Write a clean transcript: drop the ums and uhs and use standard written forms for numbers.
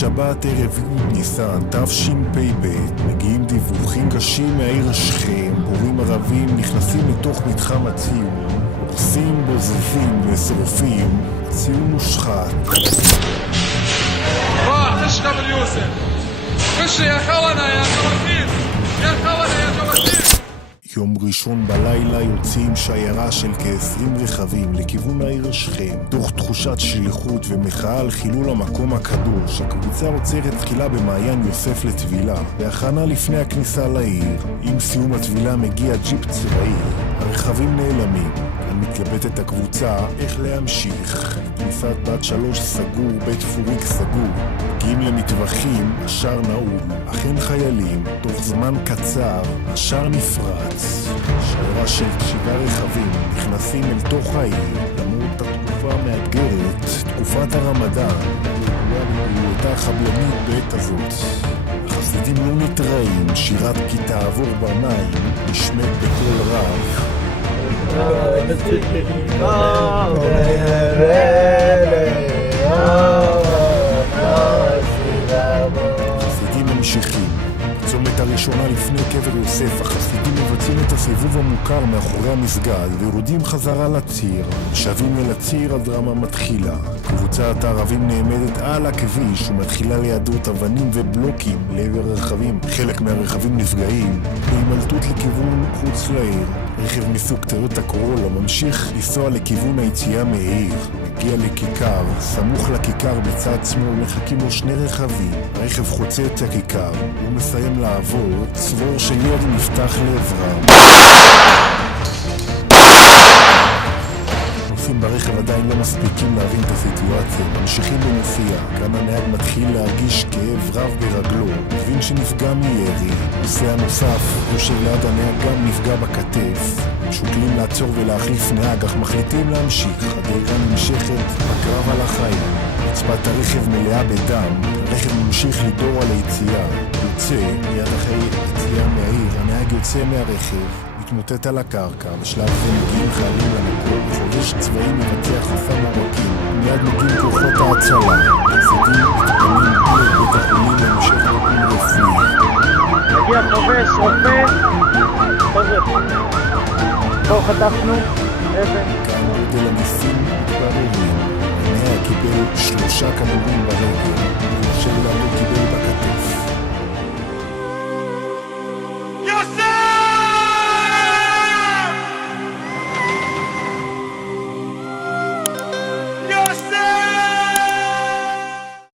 בשבת ערב י' ניסן תשפ"ב מגיעים דיווחים קשים מהעיר שכם. פורעים ערבים נכנסים לתוך מתחם הציון, הורסים, בוזזים ושורפים. הציון מושחת. תשכב אל יוסף, חשי יא חלנה יא ג'וואסיל, יא חלנה יא ג'וואסיל. יום ראשון בלילה יוצאים שיירה של כ-20 רכבים לכיוון העיר שכם, תוך תחושת שליחות ומחאה על חילול המקום הקדוש. הקבוצה עוצרת תחילה במעיין יוסף לטבילה, בהכנה לפני הכניסה לעיר. עם סיום הטבילה מגיע ג'יפ צבאי, הרכבים נעלמים. כאן מתלבטת הקבוצה איך להמשיך. כניסת בת 3 סגור, בית פוריק סגור. מגיעים למטווחים, השער נעול. אכן חיילים, תוך זמן קצר השער נפרץ. שיירה של 7 רכבים נכנסים אל תוך העיר. למרות התקופה המאתגרת, תקופת הרמדאן, בפעילותה החבלנית בעת הזאת. החסידים לא נתראים, שירת כי תעבור במים נשמעת בקול רב. החסידים ממשיכים. בצומת הראשונה לפני קבר יוסף, החסידים מבצעים את הסיבוב המוכר מאחורי המסגד ויורדים חזרה לציר. שבים אל הציר, הדרמה מתחילה. קבוצת הערבים נעמדת על הכביש ומתחילה לידות אבנים ובלוקים לעבר הרכבים. חלק מהרכבים נפגעים בהימלטות לכיוון חוץ לעיר. רכב מסוג טויוטה קורולה ממשיך לנסוע לכיוון היציאה מהעיר. מגיע לכיכר, סמוך לכיכר בצד שמאל מחכים לו 2 רכבים. הרכב חוצה את הכיכר, הוא מסיים לעבור, צרור של יד נפתח לעברם. נוסעים ברכב עדיין לא מספיקים להבין את הסיטואציה, ממשיכים בנסיעה. כאן הנהג מתחיל להרגיש כאב רב ברגלו, מבין שנפגע מירי. נוסע נוסף, יושב ליד הנהג, גם נפגע בכתף. שוקלים לעצור ולהחליף נהג, אך מחליטים להמשיך. הדהירה נמשכת בקרב על החיים. רצפת הרכב מלאה בדם, הרכב ממשיך לדור על היציאה. יוצא, מיד אחרי היציאה מהעיר, הנהג יוצא מהרכב, מתמוטט על הקרקע. בשלב זה מגיעים חיילים למקום, חובש צבאי מבצע חסם עורקים. מיד מגיעים כוחות ההצלה. חסידים מתקדמים לבית החולים להמשך טיפול רפואי. מגיע חובש, רופא, פה חטפנו אבן. כאן גודל הניסים מתבררים. הנהג קיבל 3 כדורים ברגל, יושב לנו קיבל